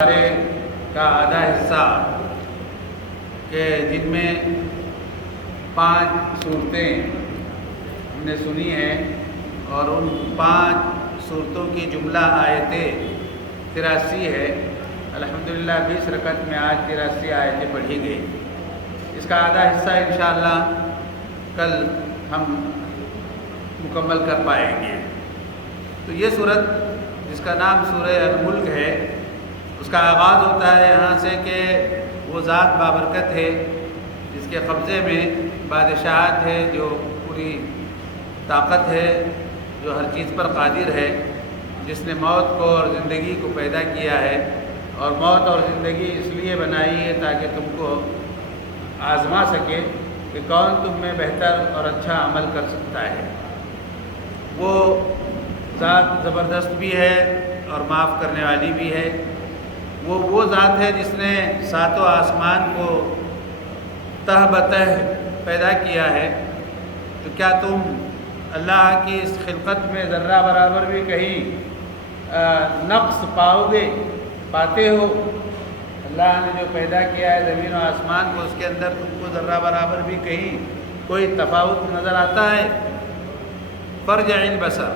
کا آدھا حصہ کہ جن میں 5 صورتیں ہم نے سنی ہیں اور ان 5 صورتوں کی جملہ آیتیں 83 ہے۔ الحمدللہ 20 رکعت میں آج 83 آیتیں پڑھی گئی۔ اس کا آدھا حصہ انشاءاللہ کل ہم مکمل کر پائیں گے۔ تو یہ صورت جس کا نام سورہ الملک ہے، اس کا آغاز ہوتا ہے یہاں سے کہ وہ ذات بابرکت ہے جس کے قبضے میں بادشاہت ہے، جو پوری طاقت ہے، جو ہر چیز پر قادر ہے، جس نے موت کو اور زندگی کو پیدا کیا ہے، اور موت اور زندگی اس لیے بنائی ہے تاکہ تم کو آزما سکے کہ کون تم میں بہتر اور اچھا عمل کر سکتا ہے۔ وہ ذات زبردست بھی ہے اور معاف کرنے والی بھی ہے۔ وہ ذات ہے جس نے 7 آسمان کو تہ بتہ پیدا کیا ہے۔ تو کیا تم اللہ کی اس خلقت میں ذرہ برابر بھی کہیں نقص پاتے ہو؟ اللہ نے جو پیدا کیا ہے زمین و آسمان کو، اس کے اندر تم کو ذرہ برابر بھی کہیں کوئی تفاوت نظر آتا ہے؟ فرجع البصر،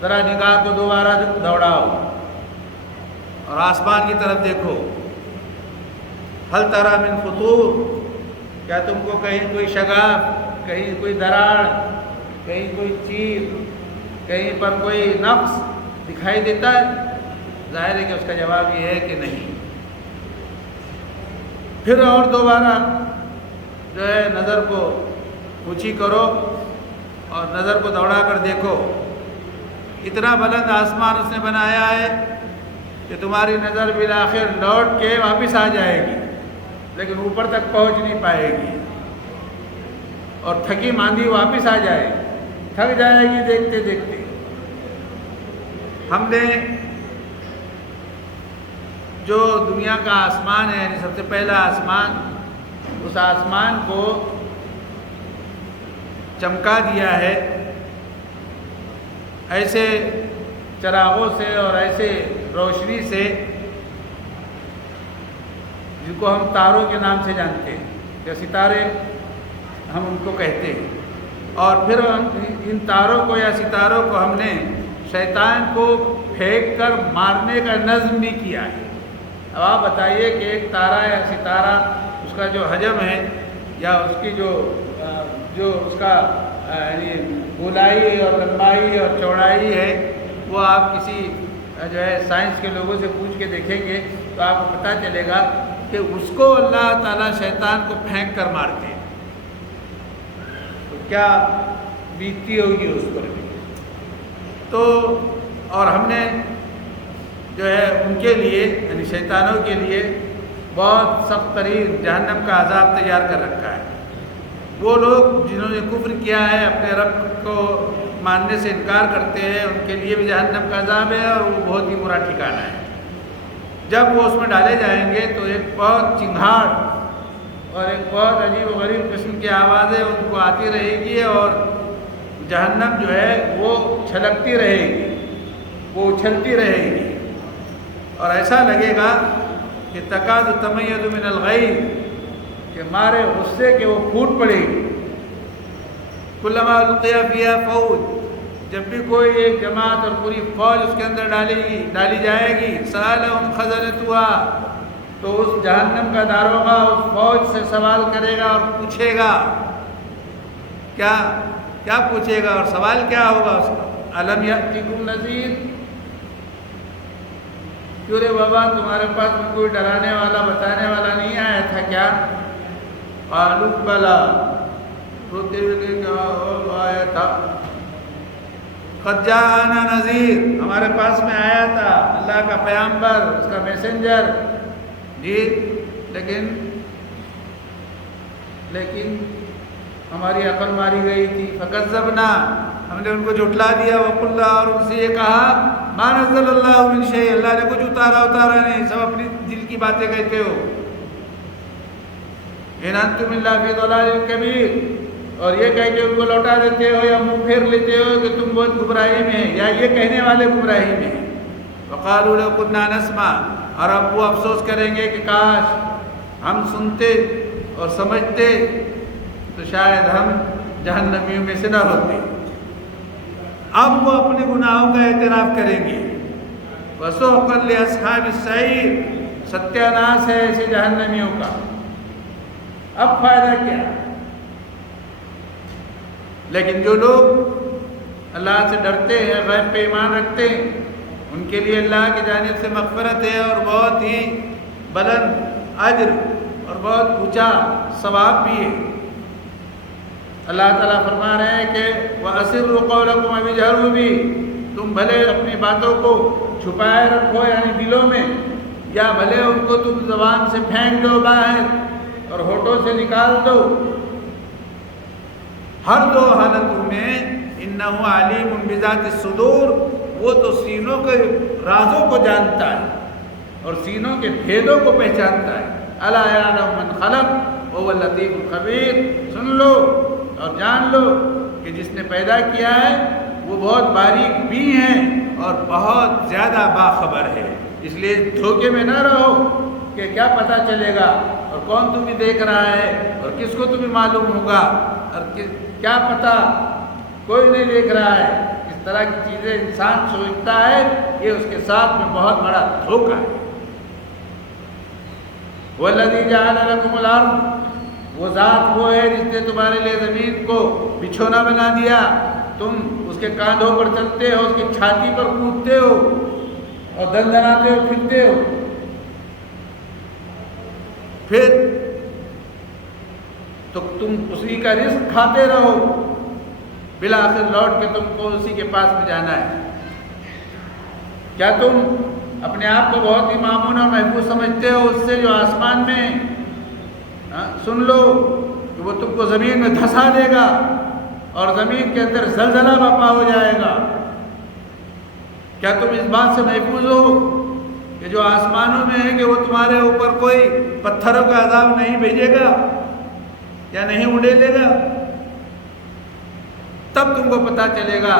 ذرا نگاہ کو دوبارہ دوڑاؤ اور آسمان کی طرف دیکھو۔ ہل تری من فطور، کیا تم کو کہیں کوئی شگاف، کہیں کوئی دراڑ، کہیں کوئی چیر، کہیں پر کوئی نقص دکھائی دیتا ہے؟ ظاہر ہے کہ اس کا جواب یہ ہے کہ نہیں۔ پھر اور دوبارہ جو ہے نظر کو اونچی کرو اور نظر کو دوڑا کر دیکھو۔ اتنا بلند آسمان اس نے بنایا ہے کہ تمہاری نظر بالآخر لوٹ کے واپس آ جائے گی، لیکن اوپر تک پہنچ نہیں پائے گی، اور تھکی ماندی واپس آ جائے گی، تھک جائے گی دیکھتے دیکھتے۔ ہم نے جو دنیا کا آسمان ہے، یعنی سب سے پہلا آسمان، اس آسمان کو چمکا دیا ہے ایسے چراغوں سے اور ایسے روشنی سے جن کو ہم تاروں کے نام سے جانتے ہیں، یا ستارے ہم ان کو کہتے ہیں۔ اور پھر ان تاروں کو یا ستاروں کو ہم نے شیطان کو پھینک کر مارنے کا نظم بھی کیا ہے۔ اب آپ بتائیے کہ ایک تارہ یا ستارہ، اس کا جو حجم ہے یا اس کی جو اس کا یعنی گولائی اور لمبائی اور چوڑائی ہے، وہ آپ کسی جو ہے سائنس کے لوگوں سے پوچھ کے دیکھیں گے تو آپ کو پتہ چلے گا کہ اس کو اللہ تعالیٰ شیطان کو پھینک کر مارتے ہیں، تو کیا بیتتی ہوگی اس پر بھی۔ تو اور ہم نے جو ہے ان کے لیے یعنی شیطانوں کے لیے بہت سخت ترین جہنم کا عذاب تیار کر رکھا ہے۔ وہ لوگ جنہوں نے کفر کیا ہے، اپنے رب کو ماننے سے انکار کرتے ہیں، ان کے لیے بھی جہنم کا عذاب ہے، اور وہ بہت ہی برا ٹھکانہ ہے۔ جب وہ اس میں ڈالے جائیں گے تو ایک بہت چنگھاڑ اور ایک بہت عجیب و غریب قسم کی آوازیں ان کو آتی رہے گی، اور جہنم جو ہے وہ چھلکتی رہے گی، وہ اچھلتی رہے گی، اور ایسا لگے گا کہ تکاد تمیز من الغیظ، کہ مارے غصے کے وہ پھوٹ پڑے گی۔ کلما القی فیہا فوج، جب بھی کوئی ایک جماعت اور پوری فوج اس کے اندر ڈالی جائے گی، سألہم خزنتها، تو اس جہنم کا داروغہ اس فوج سے سوال کرے گا اور پوچھے گا، کیا پوچھے گا اور سوال کیا ہوگا اس کا؟ الم یأتکم نذیر، کیوں رے بابا تمہارے پاس میں کوئی ڈرانے والا بتانے والا نہیں آیا تھا کیا؟ قالوا بلا، روتے ہوئے کیا آیا تھا؟ قد جاءنا نذیر، ہمارے پاس میں آیا تھا اللہ کا پیغمبر، اس کا میسنجر جی، لیکن ہماری عقل ماری گئی تھی۔ فکذبنا، ہم نے ان کو جھٹلا دیا۔ وقلنا، اور ان سے یہ کہا، ما نزل اللہ من شیء، اللہ نے کچھ اتارا نہیں، سب اپنی دل کی باتیں کہتے ہو۔ ان انتم الا فی ضلال کبیر، اور یہ کہہ کے ان کو لوٹا دیتے ہو یا منہ پھیر لیتے ہو کہ تم بہت گمراہی میں ہیں، یا یہ کہنے والے گمراہی میں ہیں۔ وقالوا لو كنا نسمع، اور اب وہ افسوس کریں گے کہ کاش ہم سنتے اور سمجھتے تو شاید ہم جہنمیوں میں سے نہ ہوتے۔ اب وہ اپنے گناہوں کا اعتراف کریں گے۔ وَسُحْقًا لِأَصْحَابِ السَّعِيرِ، ستیہ ناس ہے ایسے جہنمیوں کا۔ اب فائدہ کیا؟ لیکن جو لوگ اللہ سے ڈرتے ہیں، غیب پہ ایمان رکھتے ہیں، ان کے لیے اللہ کی جانب سے مغفرت ہے اور بہت ہی بلند اجر اور بہت اونچا ثواب بھی ہے۔ اللہ تعالیٰ فرما رہے ہیں کہ وَأَسِرُّوا قَوْلَكُمْ أَوِ اجْهَرُوا بِهِ، تم بھلے اپنی باتوں کو چھپائے رکھو یعنی دلوں میں، یا بھلے ان کو تم زبان سے پھینک دو باہر اور ہونٹوں سے نکال دو، ہر دو حالتوں میں اِنَّهُ عَلِيمٌ بِذَاتِ الصُّدُورِ، وہ تو سینوں کے رازوں کو جانتا ہے اور سینوں کے بھیدوں کو پہچانتا ہے۔ أَلَا يَعْلَمُ مَنْ خَلَقَ وَهُوَ اللَّطِيفُ الْخَبِيرُ، سن لو اور جان لو کہ جس نے پیدا کیا ہے وہ بہت باریک بھی ہیں اور بہت زیادہ باخبر ہے۔ اس لیے دھوکے میں نہ رہو کہ کیا پتہ چلے گا اور کون تمہیں دیکھ رہا ہے اور کس کو تمہیں معلوم ہوگا اور کیا پتہ کوئی نہیں دیکھ رہا ہے۔ اس طرح کی چیزیں انسان سوچتا ہے، یہ اس کے ساتھ میں بہت بڑا دھوکہ ہے۔ وَالَّذِي جَعَلَ لَكُمُ الْأَرْضَ، وہ ذات وہ ہے جس نے تمہارے لیے زمین کو بچھونا بنا دیا، تم اس کے کاندھوں پر چلتے ہو، اس کی چھاتی پر کودتے ہو اور دندناتے ہو پھرتے ہو، پھر تو تم اسی کا رزق کھاتے رہو، بالآخر لوٹ کے تم کو اسی کے پاس میں جانا ہے۔ کیا تم اپنے آپ کو بہت ہی معمون اور محفوظ سمجھتے ہو اس سے جو آسمان میں؟ سن لو کہ وہ تم کو زمین میں دھسا دے گا اور زمین کے اندر زلزلہ برپا ہو جائے گا۔ کیا تم اس بات سے محفوظ ہو کہ جو آسمانوں میں ہے کہ وہ تمہارے اوپر کوئی پتھروں کا عذاب نہیں بھیجے گا یا نہیں اڑے گا؟ تب تم کو پتہ چلے گا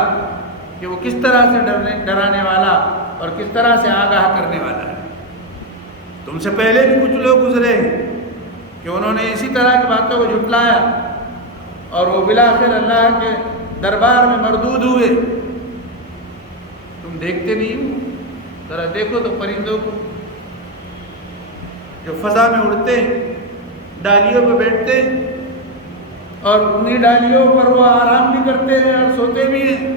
کہ وہ کس طرح سے ڈرانے والا اور کس طرح سے آگاہ کرنے والا ہے۔ تم سے پہلے بھی کچھ لوگ گزرے کہ انہوں نے اسی طرح کی باتوں کو جھٹلایا اور وہ بالآخر اللہ کے دربار میں مردود ہوئے۔ تم دیکھتے نہیں ہو؟ ذرا دیکھو تو پرندوں کو جو فضا میں اڑتے ہیں، ڈالیوں پہ بیٹھتے ہیں اور انہی ڈالیوں پر وہ آرام بھی کرتے ہیں اور سوتے بھی ہیں۔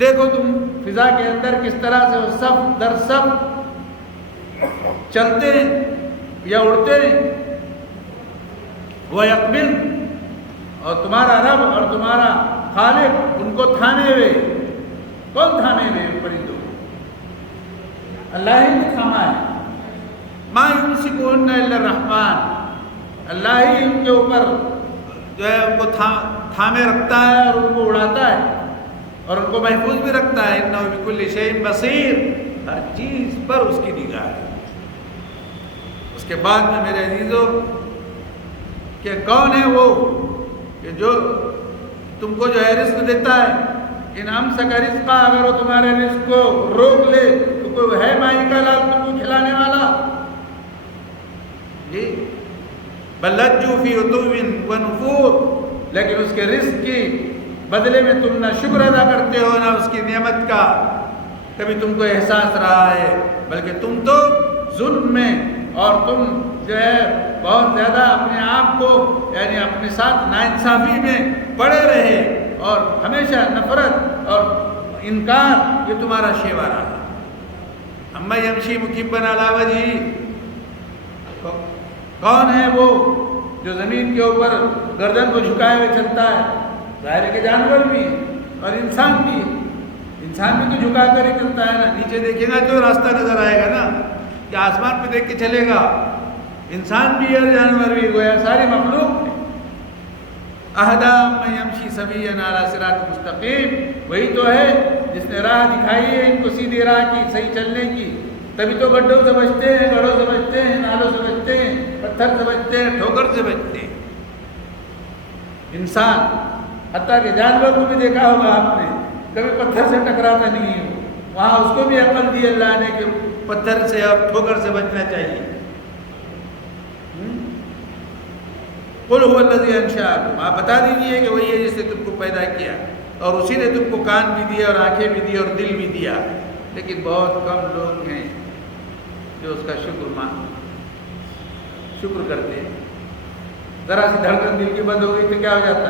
دیکھو تم فضا کے اندر کس طرح سے وہ صف در صف چلتے ہیں یا اڑتے ہیں۔ وَيَقْبِلْ، اور تمہارا رب اور تمہارا خالق ان کو تھامے ہوئے۔ کون تھامے ہوئے پرندوں کو؟ اللہ ہی نے تھاما ہے۔ مَا يُمْسِكُهُنَّ إِلَّا الرَّحْمَنُ، اللہ ہی ان کے اوپر جو ہے ان کو تھامے رکھتا ہے اور ان کو اڑاتا ہے اور ان کو محفوظ بھی رکھتا ہے۔ اِنَّهُ بِكُلِّ شَيْءٍ بَصِيرٌ، ہر چیز پر اس کی نگاہ ہے۔ اس کے بعد میں میرے عزیزوں کہ کون ہے وہ کہ جو تم کو جو ہے رزق دیتا ہے؟ ان امسک رزقا، اگر وہ تمہارے رزق کو روک لے تو کوئی ہے مائی کا لال تم کو کھلانے والا؟ جی بل لجوا فی عتو ونفور، لیکن اس کے رزق کی بدلے میں تم نہ شکر ادا کرتے ہو نہ اس کی نعمت کا کبھی تم کو احساس رہا ہے، بلکہ تم تو ظلم میں اور تم جو ہے بہت زیادہ اپنے آپ کو یعنی اپنے ساتھ ناانصافی میں پڑے رہے اور ہمیشہ نفرت اور انکار یہ تمہارا شیوا رہا۔ اما یمشی مکبا علی وجہہ، کون ہے وہ جو زمین کے اوپر گردن کو جھکائے ہوئے چلتا ہے؟ ظاہر ہے کہ جانور بھی ہے اور انسان بھی ہے۔ انسان بھی تو جھکا کر ہی چلتا ہے نا، نیچے دیکھے گا تو راستہ نظر آئے گا نا، کہ آسمان پہ دیکھ کے چلے گا۔ انسان بھی اور جانور بھی، گویا ساری مخلوق ہے۔ اہدی من یمشی سویا علی صراط مستقیم، وہی تو ہے جس نے راہ دکھائی ہے ان کو سیدھی راہ کی، صحیح چلنے کی۔ تبھی تو گڈھوں سے بچتے ہیں، گڑھوں سے بچتے ہیں، نالوں سے بچتے ہیں، پتھر سے بچتے ہیں، ٹھوکر سے بچتے ہیں۔ انسان حتیٰ کہ جانور کو بھی دیکھا ہوگا آپ نے، کبھی پتھر سے ٹکراتا نہیں ہے، وہاں اس کو بھی عقل دی اللہ نے کہ پتھر سے اور ٹھوکر سے بچنا چاہیے. قل هو الذی انشأکم، آپ بتا دیجئے کہ وہی ہے جس نے تم کو پیدا کیا اور اسی نے تم کو کان بھی دیا اور آنکھیں بھی دی اور دل بھی دیا. لیکن بہت کم لوگ ہیں جو اس کا شکر کرتے ہیں. ذرا سی دھڑکن دل کی بند ہو گئی تو کیا ہو جاتا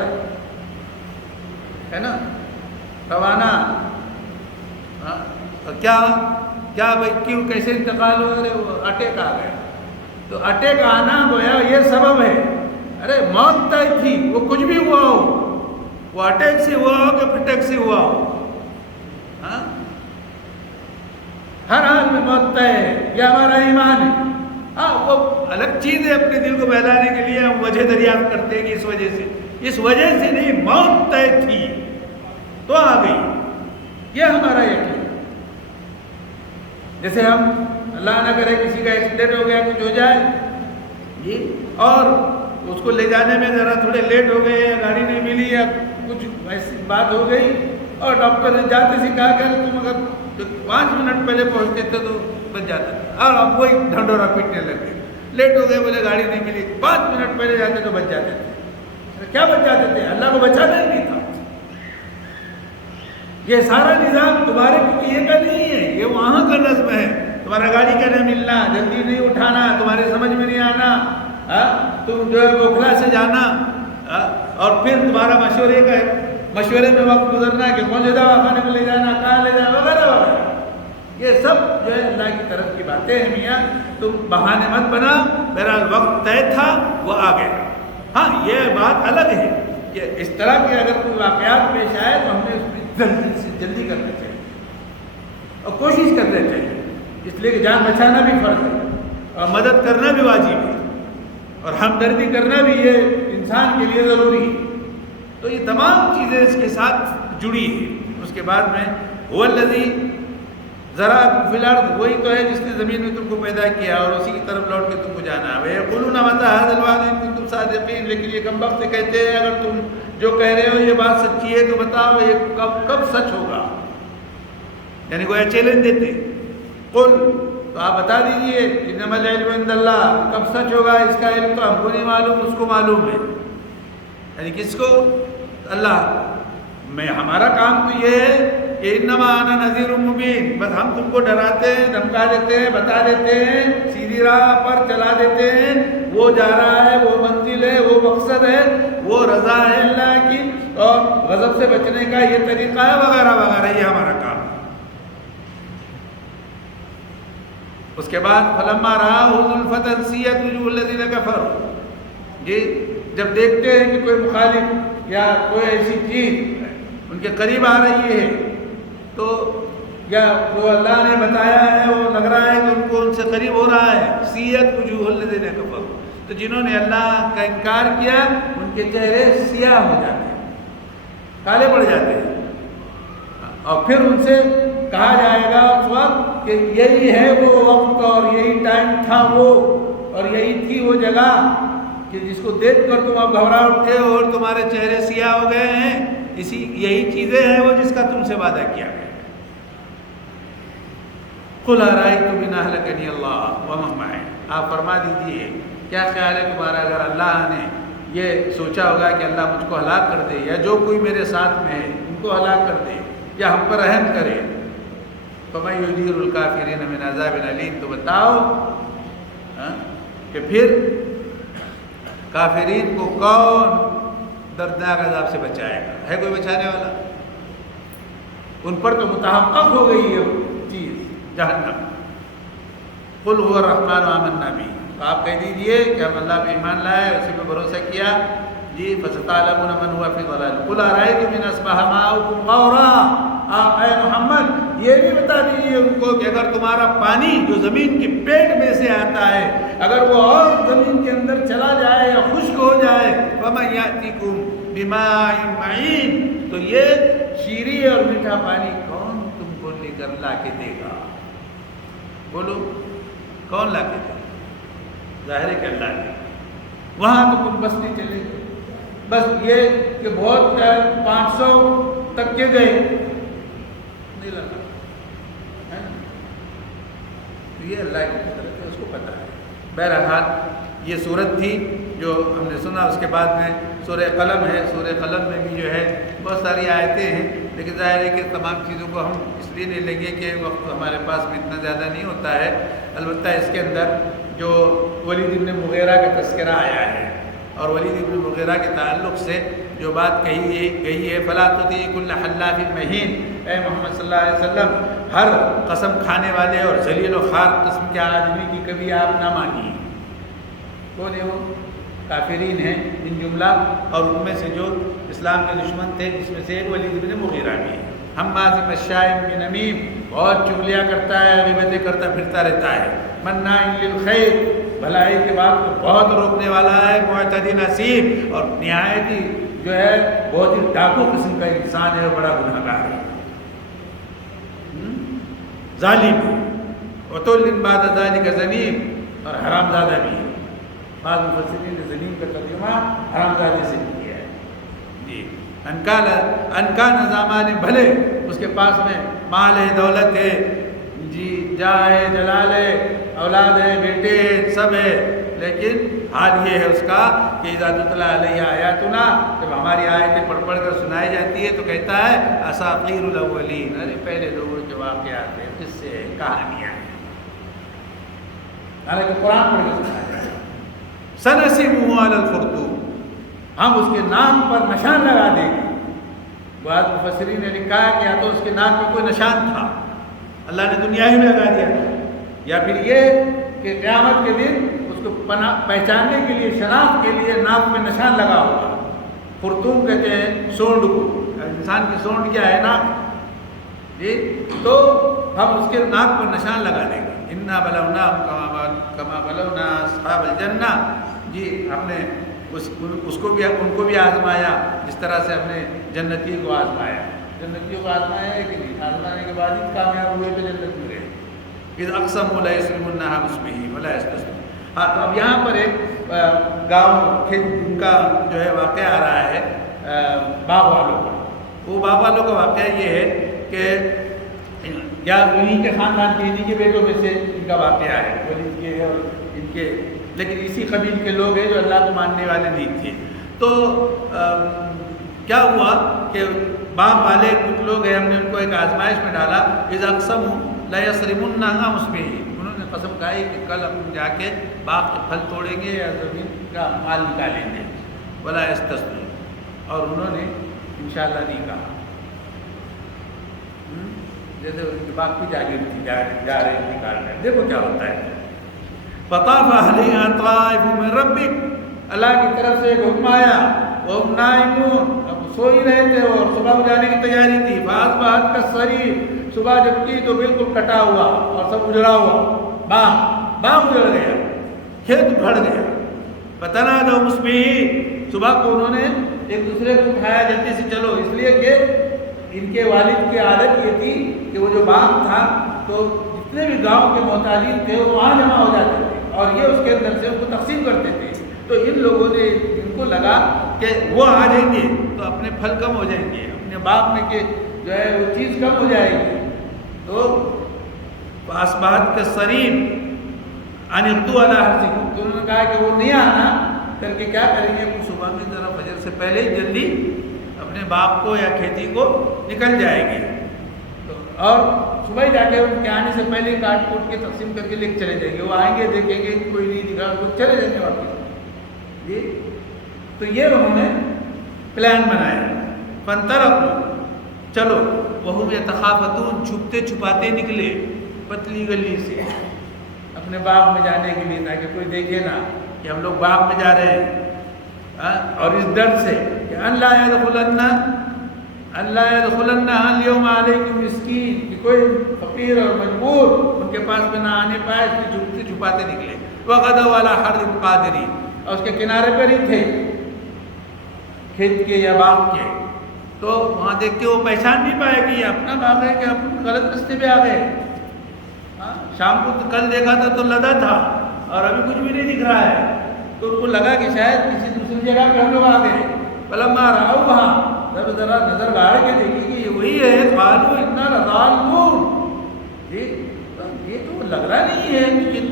ہے نا، روانا. کیا بھائی کیوں کیسے انتقال ہو رہے، وہ اٹیک آ گئے. تو اٹیک آنا گویا یہ سبب ہے. ارے موت طے تھی، وہ کچھ بھی ہوا ہو، وہ اٹیک سے ہوا ہو کہ پھٹک سے ہوا ہو، ہر حال میں موت طے ہے. یہ ہمارا ایمان ہے. وہ الگ چیز ہے اپنے دل کو بہلانے کے لیے ہم وجہ دریافت کرتے ہیں کہ اس وجہ سے نہیں، موت طے تھی تو آ گئی. یہ ہمارا یقین. جیسے ہم اللہ نہ کرے کسی کا ایکسیڈنٹ ہو گیا، کچھ ہو جائے یہ اور اس کو لے جانے میں ذرا تھوڑے لیٹ ہو گئے یا گاڑی نہیں ملی یا کچھ ایسی بات ہو گئی اور ڈاکٹر نے جاتے سے کہا کہ تم اگر 5 منٹ پہلے پہنچتے تھے تو بچ جاتا. اور اب وہی ڈھنڈورا پیٹنے لگے، لیٹ ہو گئے، بولے گاڑی نہیں ملی، 5 منٹ پہلے جاتے تو بچ جاتے تھے. کیا بچ جاتے تھے؟ اللہ کو بچانا ہی نہیں تھا. یہ سارا نظام تمہارے یہ کا نہیں ہے، یہ وہاں کا نظم ہے. تمہارا گاڑی کا نہیں ملنا، جلدی نہیں اٹھانا، تمہارے سمجھ میں نہیں آنا، تم جو ہے بوکھلا سے جانا، اور پھر تمہارا مشورے میں وقت گزرنا کہ کون سی دوا کھانے کو لے جانا، کہاں لے جانا، وغیرہ وغیرہ. یہ سب جو ہے اللہ کی طرف کی باتیں ہیں. میاں تم بہانے مت بنا. بہرحال وقت طے تھا، وہ آ گیا. ہاں یہ بات الگ ہے کہ اس طرح کے اگر کوئی واقعات پیش آئے تو ہم نے اس میں جلدی کرنا چاہیے اور کوشش کرنا چاہیے. اس لیے کہ جان بچانا بھی فرض ہے اور مدد کرنا بھی واجب ہے اور ہمدردی کرنا بھی یہ انسان کے لیے ضروری ہے. تو یہ تمام چیزیں اس کے ساتھ جڑی ہیں. اس کے بعد میں هو الذی ذراکم فی الارض، وہی تو ہے جس نے زمین میں تم کو پیدا کیا اور اسی کی طرف لوٹ کے تم کو جانا ہے. وَيَقُولُونَ مَتَىٰ هَٰذَا الْوَعْدُ إِن كُنتُمْ صَادِقِينَ، لیکن یہ کم وقت سے کہتے ہیں اگر تم جو کہہ رہے ہو یہ بات سچی ہے تو بتاؤ یہ کب سچ ہوگا. یعنی گویا چیلنج دیتے. قل، تو آپ بتا دیجئے انما العلم عند اللہ، کب سچ ہوگا اس کا علم تو ہم کو نہیں معلوم، اس کو معلوم ہے. یعنی کس کو؟ اللہ. ہمارا کام تو یہ ہے کہ انما انا نذیر مبین، بس ہم تم کو ڈراتے ہیں، دھمکا دیتے ہیں، بتا دیتے ہیں، سیدھی راہ پر چلا دیتے ہیں. وہ جا رہا ہے، وہ منزل ہے، وہ مقصد ہے، وہ رضا ہے اللہ کی اور غضب سے بچنے کا یہ طریقہ ہے، وغیرہ وغیرہ. یہ ہمارا کام. اس کے بعد فلما رآہ زلفۃ سیئت وجوہ الذین کفروا، جب دیکھتے ہیں کہ کوئی مخالف یا کوئی ایسی چیز ان کے قریب آ رہی ہے تو یا جو اللہ نے بتایا ہے وہ لگ رہا ہے کہ ان کو ان سے قریب ہو رہا ہے. سیئت وجوہ الذین کفروا، تو جنہوں نے اللہ کا انکار کیا ان کے چہرے سیاہ ہو جاتے ہیں، کالے پڑ جاتے ہیں. اور پھر ان سے کہا جائے گا اس وقت کہ یہی ہے وہ وقت اور یہی ٹائم تھا وہ اور یہی تھی وہ جگہ کہ جس کو دیکھ کر تم اب گھبرا اٹھے ہو اور تمہارے چہرے سیاہ ہو گئے ہیں. یہی چیزیں ہیں وہ جس کا تم سے وعدہ کیا گیا. قل ارأیتم ان اہلکنی اللہ ومن معی، آپ فرما دیجیے کیا خیال ہے تمہارا اگر اللہ نے یہ سوچا ہوگا کہ اللہ مجھ کو ہلاک کر دے یا جو کوئی میرے ساتھ میں ہے ان کو ہلاک کر دے یا ہم پر رحم کرے. فَمَن يُجِيرُ الْكَافِرِينَ مِنْ عَذَابٍ أَلِيمٍ، تو بتاؤ کہ پھر کافرین کو کون دردناک عذاب سے بچائے گا؟ ہے کوئی بچانے والا؟ ان پر تو متحقق ہو گئی ہے چیز، جہنم. قُلْ هُوَ الرَّحْمَٰنُ آمَنَّا بِهِ، آپ کہہ دیجئے کہ ہم اللہ پہ ایمان لائے، اسی پہ بھروسہ کیا. جی فَسَتَعْلَمُونَ مَنْ هُوَ فِي ضَلَالٍ. قُلْ أَرَأَيْتُمْ إِنْ أَصْبَحَ مَاؤُكُمْ غَوْرًا، آپ اے محمد یہ بھی بتا دیجیے ان کو کہ اگر تمہارا پانی جو زمین کے پیٹ میں سے آتا ہے اگر وہ اور زمین کے اندر چلا جائے یا خشک ہو جائے، فَمَن يَأْتِكُم بِمَاءٍ مَّعِينٍ، تو یہ شیریں اور میٹھا پانی کون تم کو لے کر لا کے دے گا؟ بولو کون لا کے دے گا؟ ظاہر ہے کہ اللہ نے. وہاں تو کچھ بس نہیں چلے گئے، بس یہ کہ بہت 500 تک کے گئے نہیں لگا. یہ اللہ کی قدرت ہے، اس کو پتہ ہے۔ بہرحال یہ صورت تھی جو ہم نے سنا۔ اس کے بعد میں سورہ قلم ہے، سورہ قلم میں بھی جو ہے بہت ساری آیتیں ہیں، لیکن ظاہر ہے کہ تمام چیزوں کو ہم اس لیے نہیں لیں گے کہ وقت ہمارے پاس میں اتنا زیادہ نہیں ہوتا ہے۔ البتہ اس کے اندر جو ولید بن مغیرہ کا تذکرہ آیا ہے اور ولید بن مغیرہ کے تعلق سے جو بات کہی گئی ہے، فَلَا تُطِیعْ كُلَّ حَلَّافٍ مَّہِینٍ، اے محمد صلی اللہ علیہ وسلم ہر قسم کھانے والے اور ذلیل و خوار قسم کے آدمی کی کبھی آپ نہ مانیے۔ کون ہے وہ؟ کافرین ہیں ان جملہ، اور ان میں سے جو اسلام کے دشمن تھے جس میں سے ایک ولید بن مغیرہ بھی ہے۔ حماز مشاء بنمیم، بہت چغلیاں کرتا ہے، غیبتیں کرتا پھرتا رہتا ہے۔ مناع للخیر، بھلائی کے بات کو بہت روکنے والا ہے۔ معتد اثیم، اور نہایت ہی جو ہے بہت ہی ڈاکو قسم کا انسان ہے اور بڑا گنہگار ہے، ظالم ہے۔ عتل بعد ذلک زنیم، اور حرام زادہ بھی ہے۔ بعض مفسرین نے زمین کا ترجمہ حرام زادے سے کیا ہے۔ جی، انکان نظامان، بھلے اس کے پاس میں مال ہے، دولت ہے، جی جاہ ہے، جلال ہے، اولاد ہے، بیٹے ہیں، سب ہے، لیکن حال یہ ہے اس کا کہ اذا تتلی علیہ آیاتنا، جب ہماری آیتیں پڑھ پڑھ کر سنائی جاتی ہے تو کہتا ہے اساطیر الاولین، ارے پہلے لوگوں کے واقعات ہیں، قصے ہیں، کہانیاں ہیں۔ حالانکہ قرآن پڑھ کے سنایا جائے، سنسمہ علی الخرطوم، ہم اس کے نام پر نشان لگا دیں گے۔ بعض مفسرین نے لکھا ہے کہ یا تو اس کے نام میں کوئی نشان تھا، اللہ نے دنیا ہی میں لگا دیا تھا، یا پھر یہ کہ قیامت کے دن اس کو پہچاننے کے لیے، شناخت کے لیے ناک میں نشان لگا ہوگا۔ خرطوم کہتے ہیں سونڈ کو، انسان کی سونڈ کیا ہے؟ ناک، جی، تو ہم اس کے ناک پر نشان لگا دیں گے۔ انا بلوناہم کما بلونا اصحاب الجنہ، جی ہم نے اس کو بھی، ان کو بھی آزمایا جس طرح سے ہم نے جنتیوں کو آزمایا۔ جنتیوں کو آزمایا ہے کہ نہیں؟ آزمانے کے بعد ہی کامیاب ہوئے تو جنت میں گئے۔ اذ اقسموا لیصرمنھا مصبحین ولا یستسلمون۔ ہاں، تو اب یہاں پر ایک گاؤں ان کا جو ہے واقعہ آ رہا ہے، باغ والوں کا۔ وہ باغ والوں کا واقعہ یہ ہے کہ یا انہی کے خاندان کے، انہی کے بیٹوں میں سے ان کا واقعہ ہے، ولید کے اور ان کے، لیکن اسی قبیل کے لوگ ہیں جو اللہ کو ماننے والے نہیں تھے۔ تو کیا ہوا کہ باغ والے کچھ لوگ ہیں، ہم نے ان کو ایک آزمائش میں ڈالا۔ اذا اقسموا لیصرمنھا مصبحین، انہوں نے قسم کھائی کہ کل ہم جا کے باغ کے پھل توڑیں گے یا زمین کا مال نکالیں گے، ولا یستسلمون، اور انہوں نے انشاءاللہ نہیں کہا۔ جیسے ان کے باغ کی جاگیر تھی، جا رہے ہیں نکالنے، دیکھو کیا ہوتا ہے۔ فطاف علیہا طائف من ربک، اللہ کی طرف سے ایک حکم آیا، وہم نائمون، اب سو ہی رہے تھے اور صبح کو جانے کی تیاری تھی۔ فاصبحت کالصریم، صبح جب کی تو بالکل کٹا ہوا اور سب اجڑا ہوا، باغ اجڑ گیا، کھیت بھر گیا۔ فتنادوا مصبحین، صبح کو انہوں نے ایک دوسرے کو اٹھایا جلدی سے چلو، اس لیے کہ ان کے والد کی عادت یہ تھی کہ وہ جو باغ تھا تو جتنے بھی گاؤں کے محتاجین تھے وہ وہاں جمع ہو جاتے تھے اور یہ اس کے اندر سے ان کو تقسیم کرتے تھے۔ تو ان لوگوں نے، ان کو لگا کہ وہ آ جائیں گے تو اپنے پھل کم ہو جائیں گے، اپنے باغ میں کہ جو ہے وہ چیز کم ہو جائے گی۔ تو فاصبحت کالصریم ان اغدوا علی حرثکم، تو انہوں نے کہا کہ وہ نہیں آنا، کر کے کیا کریں گے، صبح میں ذرا فجر سے پہلے ہی جلدی اپنے باغ کو یا کھیتی کو نکل جائیں گے، اور صبح جا کے ان کے آنے سے پہلے کاٹ کوٹ کے تقسیم کر کے لے کے چلے جائیں گے۔ وہ آئیں گے دیکھیں گے کوئی نہیں دکھا، وہ چلے جائیں گے واپس۔ جی، تو یہ انہوں نے پلان بنایا۔ فانطلقوا، چلو، وہم یتخافتون، چھپتے چھپاتے نکلے پتلی گلی سے اپنے باغ میں جانے کے لیے، تاکہ کوئی دیکھے نہ کہ ہم لوگ باغ میں جا رہے ہیں، اور اس ڈر سے کہ اللہ يدخلنها اليوم علیکم مسکین، کہ کوئی فقیر اور مجبور ان کے پاس میں نہ آنے پائے، اس لیے چھپتے چھپاتے نکلے۔ وغدوا علی حرد قادرین، اور اس کے کنارے پر ہی تھے کھیت کے یا باغ کے، تو وہاں دیکھ کے وہ پہچان نہیں پائے کہ یہ اپنا باغ ہے کہ ہم غلط رستے پہ آ گئے۔ شام کو کل دیکھا تھا تو لدا تھا اور ابھی کچھ بھی نہیں دکھ رہا ہے، تو ان کو لگا کہ شاید کسی دوسری جگہ پہ ہم لوگ آ گئے۔ فلما رأوها، جب ذرا نظر گاڑ کے دیکھی کہ یہ وہی ہے، قالوا انا لضالون، یہ تو لگ رہا نہیں ہے لیکن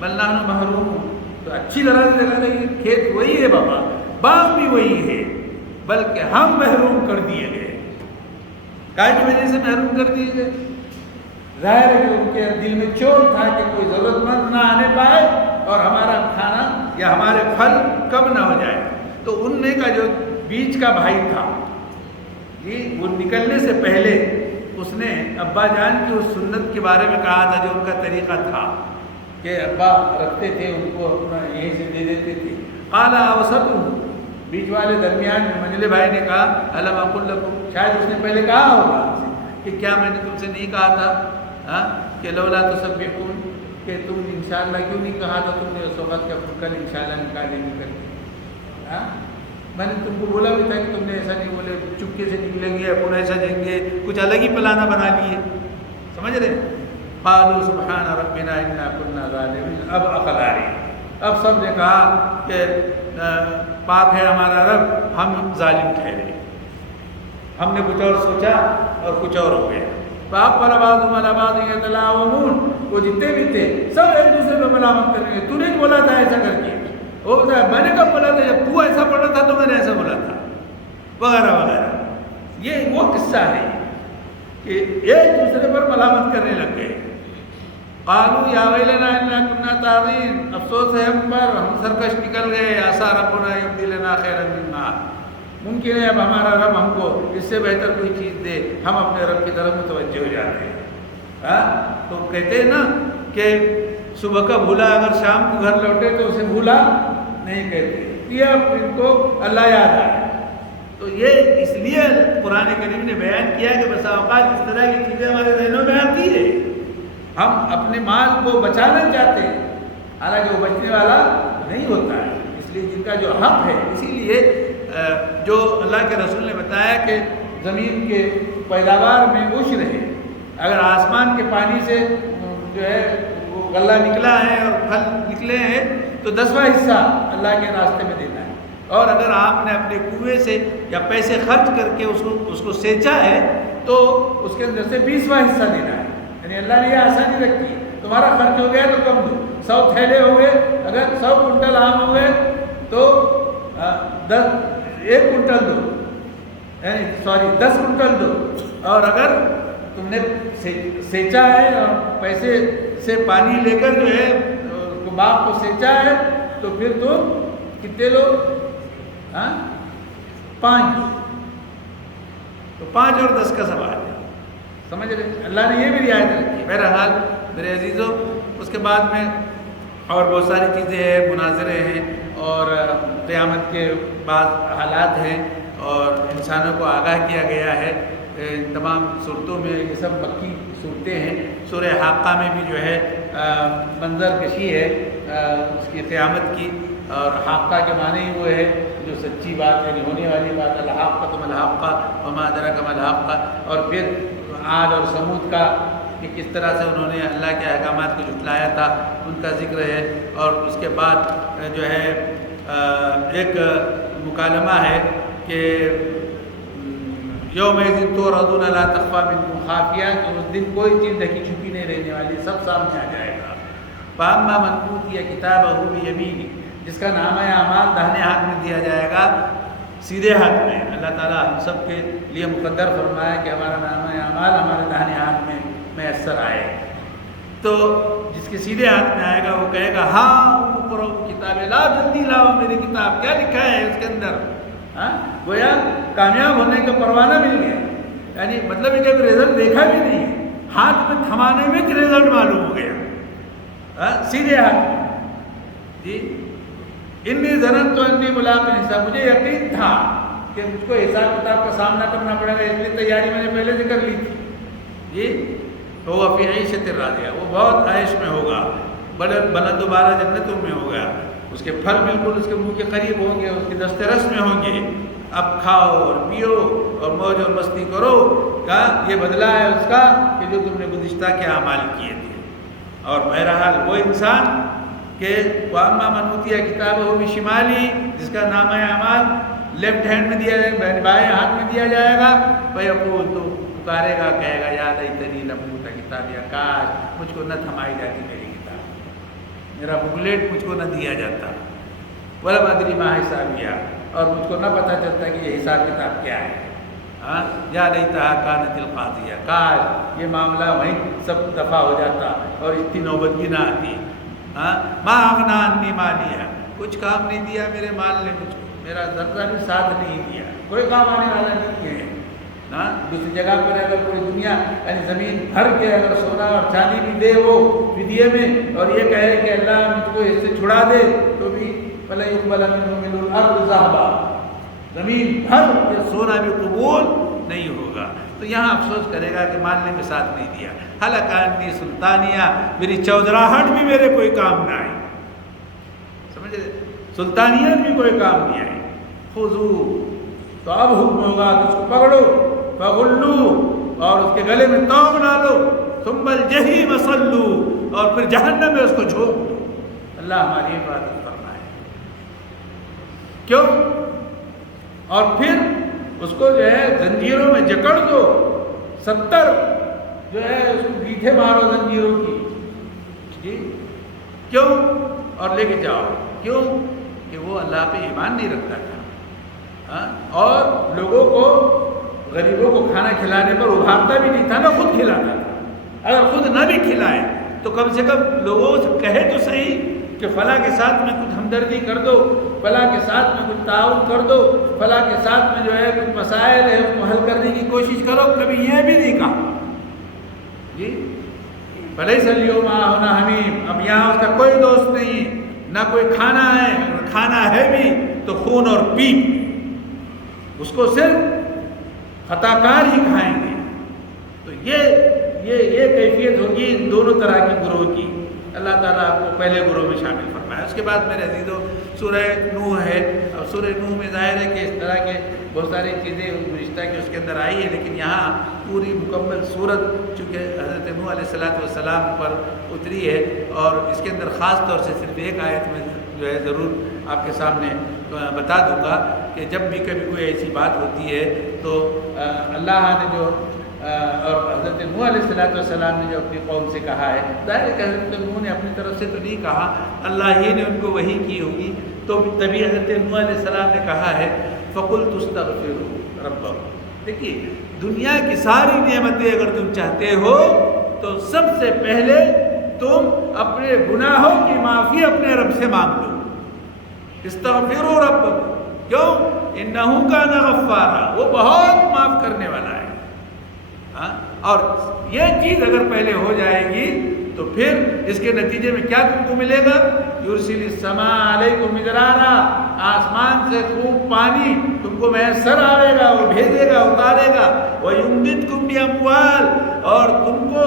بلّہ محروم ہوں، تو اچھی طرح سے لگا رہی ہے، کھیت وہی ہے بابا، باغ بھی وہی ہے، بلکہ ہم محروم کر دیے گئے۔ کائے کی وجہ سے محروم کر دیے گئے؟ ظاہر ہے کہ ان کے دل میں چور تھا کہ کوئی ضرورت مند نہ آنے پائے اور ہمارا کھانا یا ہمارے پھل کم نہ ہو جائے۔ تو ان میں کا جو بیچ کا بھائی تھا جی، وہ نکلنے سے پہلے اس نے ابا جان کی اس سنت کے بارے میں کہا تھا جو ان کا طریقہ تھا کہ ابا رکھتے تھے، ان کو اپنا یہیں سے دے دیتے تھے۔ قال اوسطهم، بیچ والے درمیان میں منجلے بھائی نے کہا الم اقل لکم، شاید اس نے پہلے کہا ہوگا کہ کیا میں نے تم سے نہیں کہا تھا کہ لولا تسبحون، کہ تم انشاءاللہ کیوں نہیں کہا تھا تم نے اس وقت کا کل انشاءاللہ نکالیں گے کر کے؟ میں نے تم کو بولا بھی تھا کہ تم نے ایسا نہیں بولے، چپکے سے نکلیں گے اپنا ایسا جائیں گے، کچھ الگ ہی پلانا بنا لیے، سمجھ رہے؟ قالوا سبحان ربنا انا كنا ظالمین، اب عقل آ رہی، اب سب نے کہا کہ پاک ہے ہمارا رب، ہم ظالم ٹھہرے، ہم نے کچھ اور سوچا اور کچھ اور ہو گیا۔ فاقبل بعضهم على بعض يتلاومون، وہ جتنے بھی تھے سب ایک دوسرے کو ملامت کر رہے ہیں، تو نے بولا تھا ایسا کر کے، وہ میں نے کب بولا تھا، جب تو ایسا پڑھا تھا تو میں نے ایسا بولا تھا، وغیرہ وغیرہ۔ یہ وہ قصہ ہے کہ ایک دوسرے پر ملامت کرنے لگ گئے۔ قالوا یا ویلنا انا كنا طاغین، افسوس ہے ہم پر، ہم سرکش نکل گئے، عسى ربنا یبدلنا خیرا منا، ممکن ہے اب ہمارا رب ہم کو اس سے بہتر کوئی چیز دے، ہم اپنے رب کی طرف متوجہ ہو جاتے ہیں۔ تو کہتے ہیں نا کہ صبح کا بھولا اگر شام کو گھر لوٹے تو اسے بھولا نہیں کہتے، یہ اب ان کو اللہ یاد آیا۔ تو یہ اس لیے قرآن کریم نے بیان کیا کہ بسا اوقات اس طرح کی چیزیں ہمارے ذہنوں میں آتی ہے، ہم اپنے مال کو بچانا چاہتے ہیں حالانکہ وہ بچنے والا نہیں ہوتا ہے، اس لیے جن کا جو حق ہے، اسی لیے جو اللہ کے رسول نے بتایا کہ زمین کے پیداوار میں عشر ہے، اگر آسمان کے پانی سے جو ہے وہ غلہ نکلا ہے اور پھل نکلے ہیں تو 10واں حصہ اللہ کے راستے میں دینا ہے، اور اگر آپ نے اپنے کنویں سے یا پیسے خرچ کر کے اس کو سینچا ہے تو اس کے اندر سے 20واں حصہ دینا ہے۔ یعنی اللہ نے یہ آسانی رکھی، تمہارا خرچ ہو گیا تو کم دو، 100 تھیلے ہو گئے، اگر 100 کنٹل آم ہو گئے تو 1 کنٹل دو، یعنی 10 کنٹل دو، اور اگر تم نے سینچا ہے اور پیسے سے پانی لے کر جو ہے باغ کو سینچا ہے تو پھر تم کتنے لو؟ 5، تو 5 اور 10 کا سوال ہے، سمجھ رہے؟ اللہ نے یہ بھی رعایت رکھی۔ بہرحال میرے عزیزوں، اس کے بعد میں اور بہت ساری چیزیں ہیں، مناظرے ہیں اور قیامت کے بعض حالات ہیں اور انسانوں کو آگاہ کیا گیا ہے ان تمام صورتوں میں۔ یہ سب مکی صورتیں ہیں۔ سورہ حاقہ میں بھی جو ہے منظر کشی ہے اس کی قیامت کی، اور حاقہ کے معنی ہی وہ ہے جو سچی بات یعنی ہونے والی بات، الحاقۃ ما الحاقہ وما ادراک ما الحاقہ، اور پھر عاد اور ثمود کا کہ کس طرح سے انہوں نے اللہ کے احکامات کو جھٹلایا تھا، ان کا ذکر ہے، اور اس کے بعد جو ہے ایک مکالمہ ہے کہ یومئذ تعرضون لا تخفی منکم خافیہ، کہ اس دن کوئی چیز ڈھکی چھپی نہیں رہنے والی، سب سامنے آ جائے گا۔ فاما من اوتی کتابہ بیمینہ، جس کا نامہ اعمال داہنے ہاتھ میں دیا جائے گا، سیدھے ہاتھ میں۔ اللہ تعالیٰ ہم سب کے لیے مقدر فرمایا کہ ہمارا نامہ اعمال ہمارے داہنے ہاتھ میں میسر آئے، تو جس کے سیدھے ہاتھ میں آئے گا وہ کہے گا ہاں اقرؤ کتابی، لا جلدی لاؤ میری کتاب، کیا لکھا ہے اس کے اندر؟ گویا کامیاب ہونے کا پروانہ مل گیا، یعنی مطلب یہ کہ رزلٹ دیکھا بھی نہیں ہے، ہاتھ میں تھمانے میں رزلٹ معلوم ہو گیا، سیدھے ہاتھ میں۔ جی انی ظننت انی ملاق حساب، مجھے یقین تھا کہ مجھ کو حساب کتاب کا سامنا کرنا پڑے گا، اس لیے تیاری میں نے پہلے سے کر لی تھی۔ جی تو وہ فی عیشۃ راضیہ، وہ بہت عیش میں ہوگا، بڑے بلند و بالا جنتوں میں ہوگا، اس کے پھل بالکل اس کے منہ کے قریب ہوں گے، اس کے دست رس میں ہوں گے، اب کھاؤ اور پیو اور موج اور مستی کرو، کا یہ بدلہ ہے اس کا کہ جو تم نے گزشتہ کے اعمال کیے تھے۔ اور بہرحال وہ انسان کہ واما من اوتی کتابہ بشمالی، جس کا نامہ اعمال لیفٹ ہینڈ میں دیا جائے گا، بائیں ہاتھ میں دیا جائے گا، فیقول، تو پکارے گا، کہے گا یا لیتنی لم اوت کتابیہ، کاش مجھ کو نہ تھمائی جاتی میری کتاب، میرا بکلیٹ مجھ کو نہ دیا جاتا، ولم ادری ما حسابیہ، اور مجھ کو نہ پتہ چلتا کہ یہ حساب کتاب کیا ہے. یا لیتہا کانت القاضیہ، کاش یہ معاملہ وہیں سب دفع ہو جاتا اور اتنی نوبت بھی نہ آتی. ما اغنی عنی مالیہ، کچھ کام نہیں دیا میرے مال نے مجھ کو، میرا ذرہ بھی ساتھ نہیں دیا، کوئی کام آنے والا نہیں ہے. دوسری جگہ پر اگر پوری دنیا یعنی زمین بھر کے اگر سونا اور چاندی بھی دے وہ فدیے میں، اور یہ کہے کہ اللہ مجھ کو اس سے چھڑا دے، تو بھی فَلَن يُقْبَلَ مِنْهُ مِلْءُ الْأَرْضِ ذَهَبًا، زمین بھر کے سونا بھی قبول نہیں ہوگا. تو یہاں افسوس کرے گا کہ مال نے بھی ساتھ نہیں دیا. حلق عنی سلطانیہ، میری چودراہٹ بھی میرے کوئی کام نہ آئی. سمجھے، سلطانیت بھی کوئی کام نہیں آئی. خذو، تو اب حکم ہوگا کہ اس کو پکڑو، فغلو، اور اس کے گلے میں توق ڈالو، ثم الجحیم صلو، اور پھر جہنم میں اس کو جھونک دو. اللہ ہماری حفاظت فرمائے. کیوں؟ اور پھر اس کو جو ہے زنجیروں میں جکڑ دو، 70 جو ہے اس کو گیٹھے مارو زنجیروں کی. جی کیوں؟ اور لے کے جاؤ. کیوں؟ کہ وہ اللہ پہ ایمان نہیں رکھتا تھا، اور لوگوں کو، غریبوں کو کھانا کھلانے پر ابھارتا بھی نہیں تھا، نہ خود کھلاتا تھا. اگر خود نہ بھی کھلائے تو کم سے کم لوگوں سے کہے تو صحیح کہ فلاں کے ساتھ میں کچھ ہمدردی کر دو، فلاں کے ساتھ میں کچھ تعاون کر دو، فلاں کے ساتھ میں جو ہے کچھ مسائل ہے اس کو حل کرنے کی کوشش کرو. کبھی یہ بھی نہیں کہا. جی فَلَيْسَ الْيَوْمَ هَاهُنَا حَمِيمٌ، اب یہاں اس کا کوئی دوست نہیں، نہ کوئی کھانا ہے، کھانا ہے بھی تو خون اور پیپ، اس کو صرف خطا کار ہی کھائیں گے. تو یہ کیفیت ہوگی ان دونوں طرح کی گروہ کی. اللہ تعالیٰ آپ کو پہلے گروہ میں شامل فرمائے. اس کے بعد میرے عزیزو سورہ نوح ہے، اور سورہ نوح میں ظاہر ہے کہ اس طرح کے بہت ساری چیزیں گزشتہ کی اس کے اندر آئی ہے، لیکن یہاں پوری مکمل صورت چونکہ حضرت نوح علیہ السلام پر اتری ہے، اور اس کے اندر خاص طور سے صرف ایک آیت میں جو ہے ضرور آپ کے سامنے بتا دوں گا کہ جب بھی کبھی کوئی ایسی بات ہوتی ہے تو اللہ نے جو اور حضرت نوح علیہ السلام نے جو اپنی قوم سے کہا ہے، ظاہر ہے کہ حضرت نوح نے اپنی طرف سے تو نہیں کہا، اللہ ہی نے ان کو وحی کی ہوگی. تو تبھی حضرت نوح علیہ السلام نے کہا ہے فَقُلْتُ اسْتَغْفِرُوا رَبَّكُمْ. دیکھیے دنیا کی ساری نعمتیں اگر تم چاہتے ہو تو سب سے پہلے تم اپنے گناہوں کی معافی اپنے رب سے مانگ لو. استغفروا ربکم، کیوں؟ انہ کان غفارا، وہ بہت معاف کرنے والا ہے. اور یہ چیز اگر پہلے ہو جائے گی تو پھر اس کے نتیجے میں کیا تم کو ملے گا؟ یرسل السماء علیکم مدرارا، آسمان سے خوب پانی تم کو میسر آئے گا، وہ بھیجے گا، اتارے گا. وَيُمْدِدْكُمْ بِأَمْوَالٍ، اور تم کو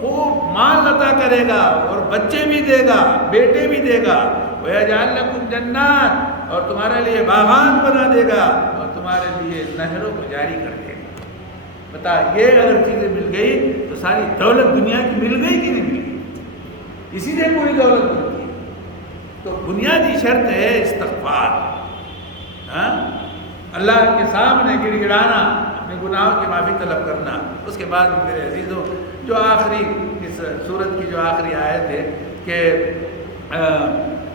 خوب مال عطا کرے گا، اور بچے بھی دے گا، بیٹے بھی دے گا. وَيَجْعَلْ لَكُمْ جَنَّاتٍ، اور تمہارے لیے باغات بنا دے گا، اور تمہارے لیے نہروں کو جاری کر دے گا. بتا، یہ اگر چیزیں مل گئی تو ساری دولت دنیا کی مل گئی کہ نہیں مل گئی؟ اسی سے پوری دولت ملتی ہے. تو بنیادی شرط ہے استغفار. اللہ کے سامنے گڑ گڑانا، اپنے گناہوں کی معافی طلب کرنا. اس کے بعد میرے عزیزوں جو آخری اس سورت کی جو آخری آیت ہے کہ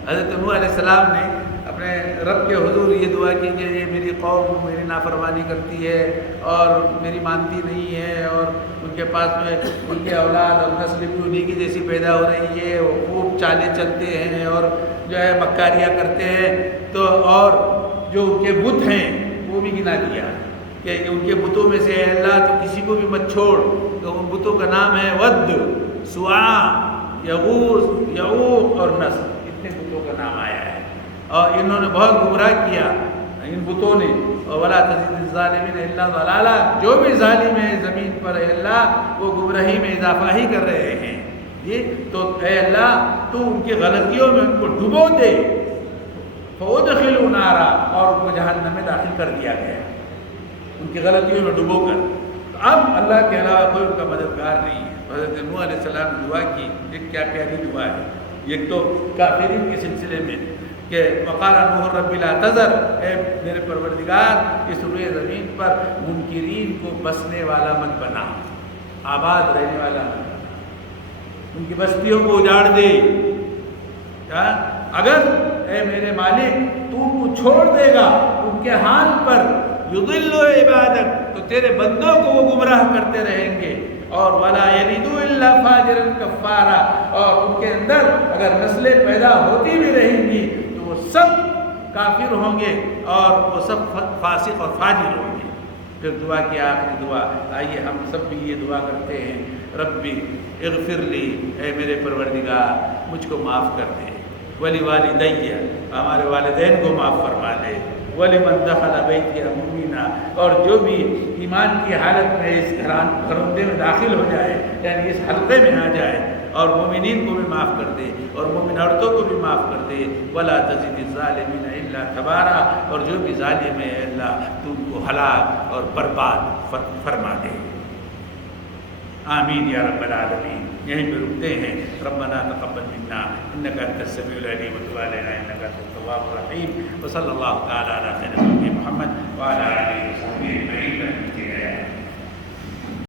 حضرت نوح علیہ السلام نے اپنے رب کے حضور یہ دعا کی کہ یہ میری قوم میری نافرمانی کرتی ہے اور میری مانتی نہیں ہے، اور ان کے پاس میں ان کے اولاد اور نسل بھی انہیں کی جیسی پیدا ہو رہی ہے، وہ خوب چالیں چلتے ہیں اور جو ہے مکاریاں کرتے ہیں. تو اور جو ان کے بت ہیں وہ بھی گنا دیا کہ ان کے بتوں میں سے اللہ تو کسی کو بھی مت چھوڑ. تو ان بتوں کا نام ہے ود، سواع، یغوث، یعوق اور نصر. اتنے بتوں کا نام آیا ہے، اور انہوں نے بہت گمراہ کیا ان بتوں نے. اور ولا تزد الظالمین الا ضلالا، جو بھی ظالم ہے زمین پر اے اللہ وہ گمراہی میں اضافہ ہی کر رہے ہیں. جی تو اے اللہ تو ان کی غلطیوں میں ان کو ڈبو دے. فَأُدْخِلُوا نَارًا، اور ان کو جہنم میں داخل کر دیا گیا ان کی غلطیوں میں ڈبو کر. اب اللہ کے علاوہ کوئی ان کا مددگار نہیں ہے. حضرت نوح علیہ السلام نے دعا کی، ایک کیا پیاری دعا ہے. ایک تو کافرین کے سلسلے میں کہ وقال نوح رب لا تذر، اے میرے پروردگار اس روئے زمین پر منکرین کو بسنے والا مت بنا، آباد رہنے والا مت بنا. ان کی بستیوں کو اجاڑ دے. کیا اگر اے میرے مالک تو ان کو چھوڑ دے گا ان کے حال پر، یضل عبادک، تو تیرے بندوں کو وہ گمراہ کرتے رہیں گے. اور ولا یلدوا الا فاجرا کفارا، اور ان کے اندر اگر نسلیں پیدا ہوتی بھی رہیں گی تو وہ سب کافر ہوں گے اور وہ سب فاسق اور فاجر ہوں گے. پھر دعا کی آخری دعا، آئیے ہم سب بھی یہ دعا کرتے ہیں، ربی اغفر لی، اے میرے پروردگار مجھ کو معاف کر دے، ولی والدی، ہمارے والدین کو معاف فرما دے، ولمن دخل بیتی مؤمنا، اور جو بھی ایمان کی حالت میں اس گھروندے میں داخل ہو جائے، یعنی اس حلقے میں آ جائے، اور مومنین کو بھی معاف کر دے اور مومن عورتوں کو بھی معاف کر دے. ولا تزد الظالمین الا تبارا، اور جو بھی ظالم ہے اللہ تو ان کو ہلاک اور برباد فرما دے. آمین یا رب العالمین. یہیں پہ رکتے ہیں. ربنا تقبل منا انک انت السمیع العلیم وتب علینا انک انت التواب الرحیم. وصلی اللہ تعالی علی